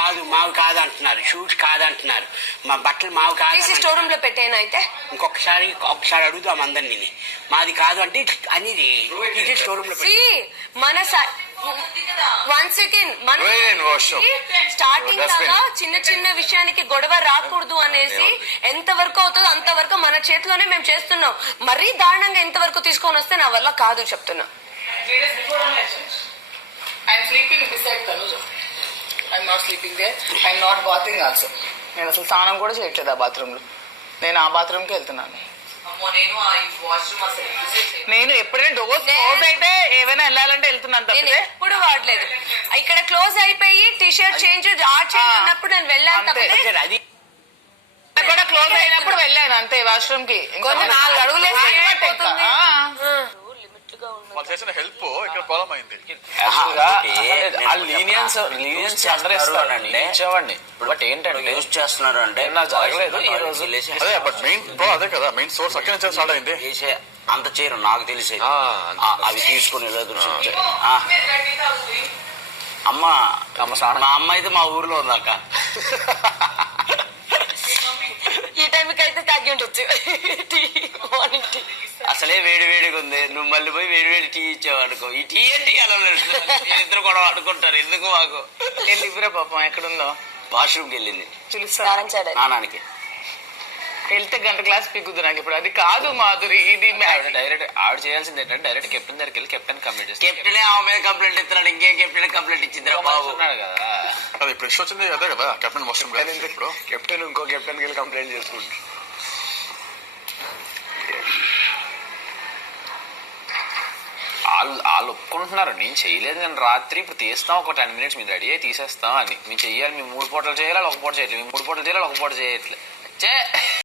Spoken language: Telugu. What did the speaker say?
కాదు మావి కాదు అంటున్నారు, షూస్ కాదంటున్నారు, మా బట్టలు మావి కాదు. స్టోర్ రూమ్ లో పెట్టాను. అయితే ఒకసారి అడుగుదాం అందరినీ, మాది కాదు అంటే అనేది స్టోర్ రూమ్ లో మన వన్ సెకండ్ మన స్టార్టింగ్ లాగా చిన్న చిన్న విషయానికి గొడవ రాకూడదు అనేసి ఎంత వరకు అవుతుందో అంతవరకు మన చేతిలోనే మేము చేస్తున్నాం. మరీ దారుణంగా ఎంతవరకు తీసుకొని వస్తే నా వల్ల కాదు చెప్తున్నా. I'm sleeping beside Tanuja. I'm not sleeping there. I'm not bathing also. నేను అసలు స్నానం కూడా చేయట్లేదు ఆ బాత్రూమ్ లో. నేను ఆ బాత్రూమ్ కి వెళ్తున్నాను. నేను ఎప్పుడైనా డోర్ క్లోజ్ అయితే ఏమైనా వెళ్ళాలంటే వెళ్తున్నాను తప్పితే ఎప్పుడు వాడలేదు. ఇక్కడ క్లోజ్ అయిపోయి టీ షర్ట్ చేంజ్ ఉన్నప్పుడు నేను వెళ్ళాను తప్పితే అది కూడా క్లోజ్ అయినప్పుడు వెళ్ళాను అంతే వాష్రూమ్ కి. 4 అడుగులు చేసిన హెల్ప్ ఇక్కడ ప్రాబ్లం అయింది. ఇచ్చేవాడిని. బట్ ఏంటంటే యూజ్ చేస్తున్నారు అంటే నాకు జరగలేదు ఈ రోజు. అదే బట్ మెయిన్ అదే కదా, మెయిన్ సోర్స్ అక్కడి నుంచి స్టార్ట్ అయింది. అంత చేయరు నాకు తెలిసే, అవి తీసుకుని అమ్మ మా అమ్మ అయితే మా ఊర్లో ఉంది అక్క. ఈ టైంకి అయితే తగ్గి ఉండొచ్చు. అసలే వేడిగా ఉంది, నువ్వు మళ్ళీ పోయి వేడి టీ ఇచ్చావు అనుకో, ఈ టీ ఏంటి అలా ఇద్దరు కూడా అనుకుంటారు. ఎందుకు మాకు ఇవ్వరా పాపం ఎక్కడుందో వాష్రూమ్కి వెళ్ళింది స్నానానికి. వెళ్తే గంట క్లాస్ పిగ్గుద్దు నాకు ఇప్పుడు. అది కాదు మాధురి, ఇది డైరెక్ట్ ఆవిడ చేయాల్సింది ఏంటంటే డైరెక్ట్ కెప్టెన్ దగ్గరికి వెళ్ళి కెప్టెన్ కంప్లైంట్ చేస్తాను. కెప్టెనే ఆమె మీద కంప్లైంట్ ఇస్తున్నాడు, ఇంకేం కెప్టెన్ కంప్లైంట్ ఇచ్చిందిరా బాబు కదా. అది ఇప్పుడు ఇష్యూ వచ్చింది అదే కదా, కెప్టెన్ వాష్రూమ్ ఇప్పుడు కెప్టెన్ ఇంకో కెప్టెన్ వెళ్ళి కంప్లైంట్ చేసుకుంటారు. వాళ్ళు ఒప్పుకుంటున్నారు నేను చేయలేదు, నేను రాత్రి ఇప్పుడు తీస్తాం ఒక 10 minutes మీరు రెడీ అయ్యి తీసేస్తాం అని. మేము చెయ్యాలి, మేము 3 పూటలు చేయాలి, 1 పూట చేయట్లేదు, మేము 3 పూటలు చేయాలి, 1 పూట చేయట్లేదు.